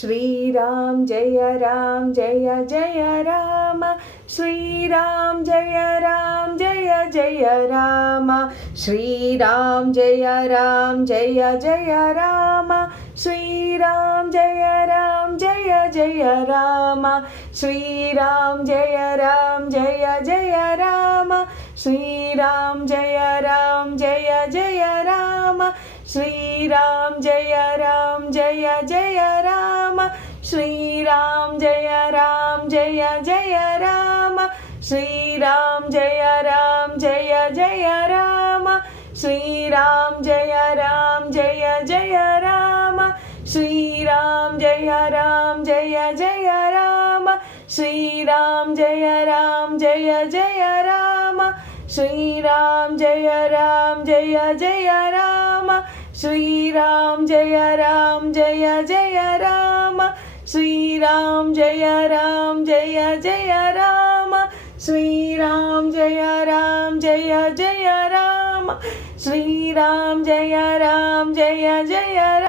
Shriram Jai Ram Jai Jai Ram Shriram Jai Ram Jai Jai Ram Shriram Jai Ram Jai Jai Ram Shriram Jai Ram Jai Jai Ram Shriram Jai Ram Jai Jai Ram Shriram Jai Ram Jai Jai Ram Shriram Jai Ram Jai Jai Ram Shriram Jai Ram Jai Jai Ram Shriram Jai Ram Jai Jai Ram Shriram Jai Ram Jai Jai Ram Shriram Jai Ram Jai Jai Ram Shriram Jai Ram Jai Jai Ram Shriram Jai Ram Jai Jai Ram Shriram Jai Ram Jai Jai Ram Shriram Jai Ram Jai Jai Ram Shriram Jai Ram Jai Jai Ram Shriram Jai Ram Jai Jai Ram.